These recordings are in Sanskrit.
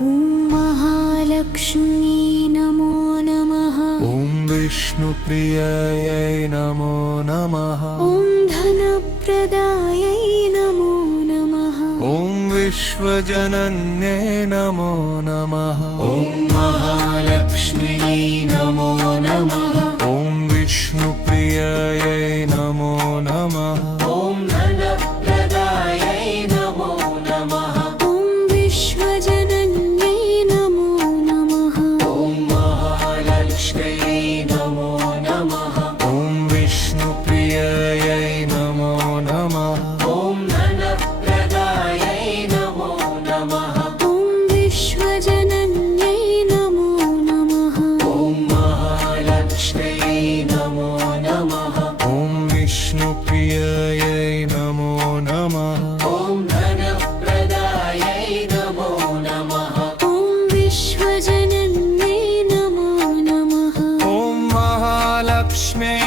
ॐ महालक्ष्मी नमो नमः। ॐ विष्णुप्रियायै नमो नमः। ॐ धनप्रदायै नमो नमः। ॐ विश्वजनन्यै नमो नमः। ॐ महालक्ष्मी नमो नमः। ॐ विष्णुप्रियायै नमो नमः। ॐ धनप्रदायै नमो नमः। ॐ विश्वजनन्यै नमो नमः। ॐ महालक्ष्म्यै नमो नमः। ॐ विष्णुप्रियायै नमो नमः। ॐ धनप्रदायै नमो नमः। ॐ विश्वजनन्यै नमो नमः। ॐ महालक्ष्म्यै नमो नमः। ॐ विष्णुप्रियायै नमो नमः। ॐ धनप्रदायै नमो नमः। ॐ विश्वजनन्यै नमो नमः। ॐ महालक्ष्म्यै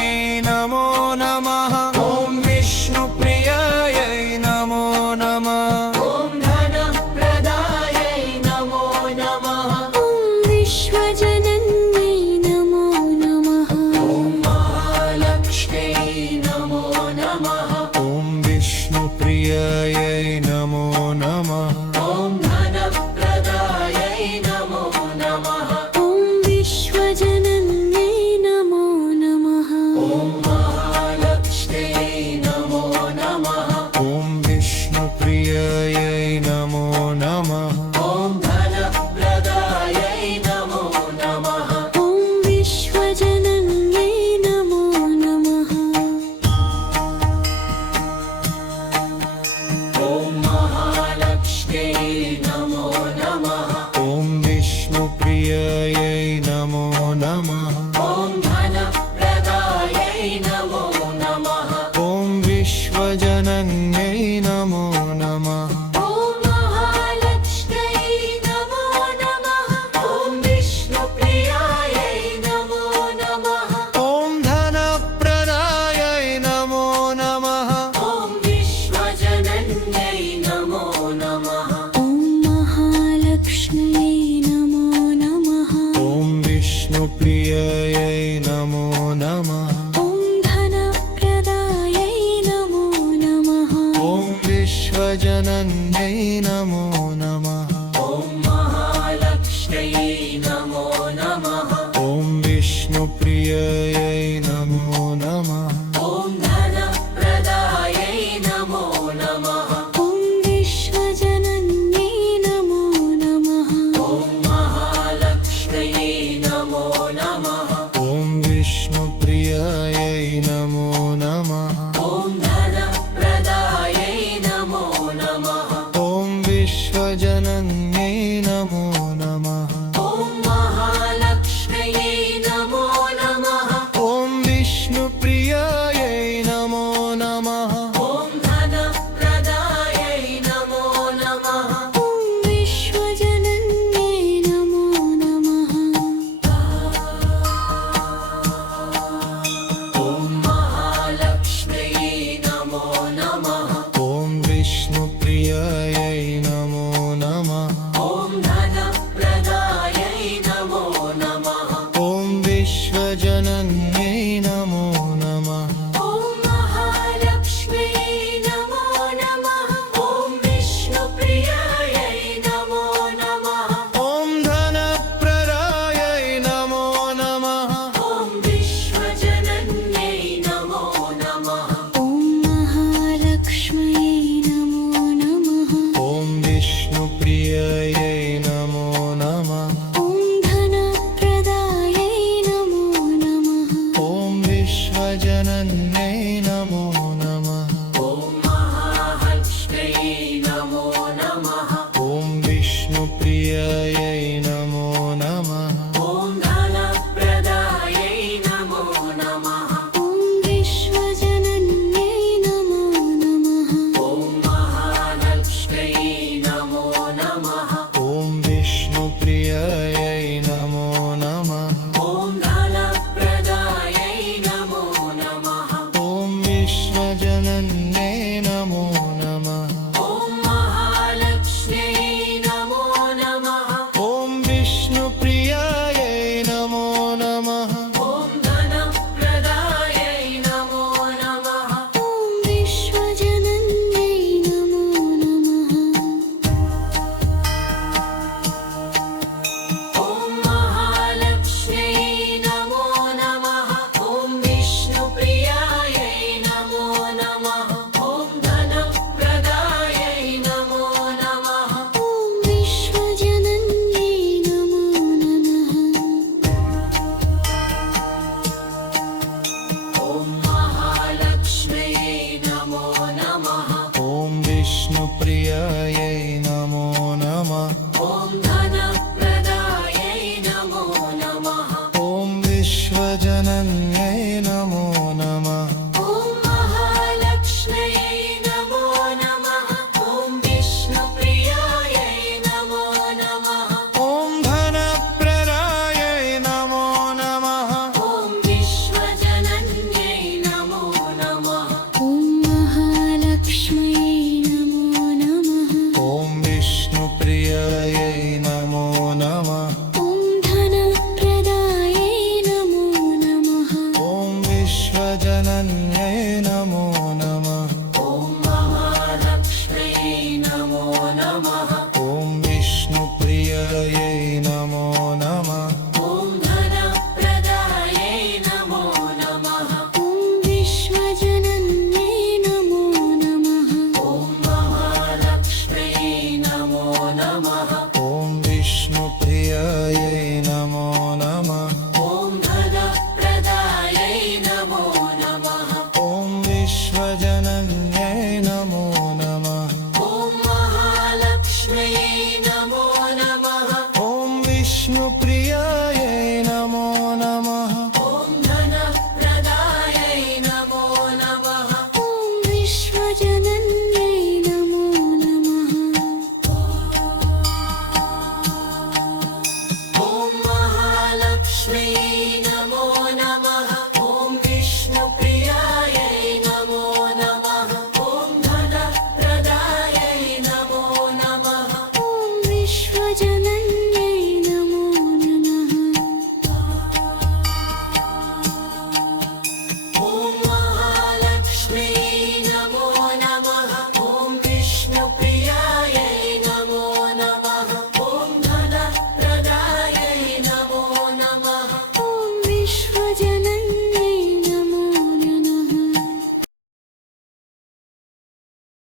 नमो नमः। ॐ विष्णुप्रियायै नमो नमः। ॐ धनप्रदायै नमो नमः। ॐ विश्वजनन्यै नमो नमः। ॐ महालक्ष्म्यै नमो नमः। ॐ विष्णुप्रियायै नमो नमः। ॐ धनप्रदायै नमो नमः। ॐ विश्वजनन्यै नमो नमः। ॐ महालक्ष्म्यै नमो नमः। ॐ विष्णुप्रियायै नमो नमः। ॐ धनप्रदायै नमो नमः। ॐ विश्वजनन्यै नमो नमः। ॐ महालक्ष्म्यै नमो नमः। ॐ विष्णुप्रियायै नमो नमः। ॐ धनप्रदायै नमो नमः। ॐ विश्वजनन्यै नमो नमः। ॐ महालक्ष्म्यै नमो नमः। ॐ विष्णुप्रियायै नमो नमः। ॐ धनप्रदायै नमो नमः। ॐ विश्वजनन्यै नमो नमः। ॐ महालक्ष्म्यै नमो नमः। ॐ विष्णुप्रियायै नमो नमः। ॐ धनप्रदायै नमो नमः। ॐ विश्वजनन्यै नमो नमः। ॐ महालक्ष्म्यै नमो नमः। ॐ विष्णुप्रियायै नमो नमः। ॐ धनप्रदायै नमो नमः। ॐ विश्वजनन्यै नमो नमः। ॐ महालक्ष्म्यै नमो नमः। ॐ विष्णुप्रियायै नमो नमः। ॐ धनप्रदायै नमो नमः। ॐ विश्वजनन्यै नमो नमः। ॐ महालक्ष्म्यै नमो नमः। ॐ विष्णुप्रियायै नमो नमः। ॐ धनप्रदायै नमो नमः। ॐ विश्वजनन्यै नमो नमः। ॐ महालक्ष्म्यै नमो नमः। ॐ विष्णुप्रियायै नमो नमः। ॐ धनप्रदायै नमो नमः। ॐ विश्वजनन्यै नमो नमः। ॐ महालक्ष्म्यै नमो नमः। ॐ विष्णुप्रियायै नमो नमः। ॐ धनप्रदायै नमो नमः। ॐ विश्वजनन्यै नमो नमः। ॐ महालक्ष्म्यै नमो नमः। ॐ विष्णुप्रियायै नमो नमः। ॐ धनप्रदायै नमो नमः। ॐ विश्वजनन्यै नमो नमः। ॐ महालक्ष्म्यै नमो नमः। ॐ विष्णुप्रियायै नमो नमः। ॐ धनप्रदायै नमो नमः। ॐ विश्वजनन्यै नमो नमः। ॐ महालक्ष्म्यै नमो नमः। ॐ विष्णुप्रियायै नमो नमः। ॐ धनप्रदायै नमो नमः। ॐ विश्वजनन्यै नमो नमः। ॐ महालक्ष्म्यै नमो नमः। विष्णुप्रियायै नमो नमः ॐ धनप्रदायै नमो नमः ॐ विश्वजनन्यै नमो नमः ॐ महालक्ष्म्यै नमो नमः ॐ विष्णुप्रियायै नमो नमः ॐ धनप्रदायै नमो नमः ॐ विश्वजनन्यै नमो नमः ॐ महालक्ष्म्यै नमो नमः ॐ विष्णुप्रियायै नमो नमः ॐ धनप्रदायै नमो नमः ॐ विश्वजनन्यै नमो नमः ॐ महालक्ष्म्यै नमो नमः ॐ विष्णुप्रियायै नमो नमः ॐ धनप्रदायै नमो नमः ॐ विश्वजनन्यै नमो नमः ॐ महालक्ष्म्यै नमो नमः ॐ विष्णुप्रियायै नमो नमः ॐ धनप्रदायै नमो नमः ॐ विश्वजनन्यै नमो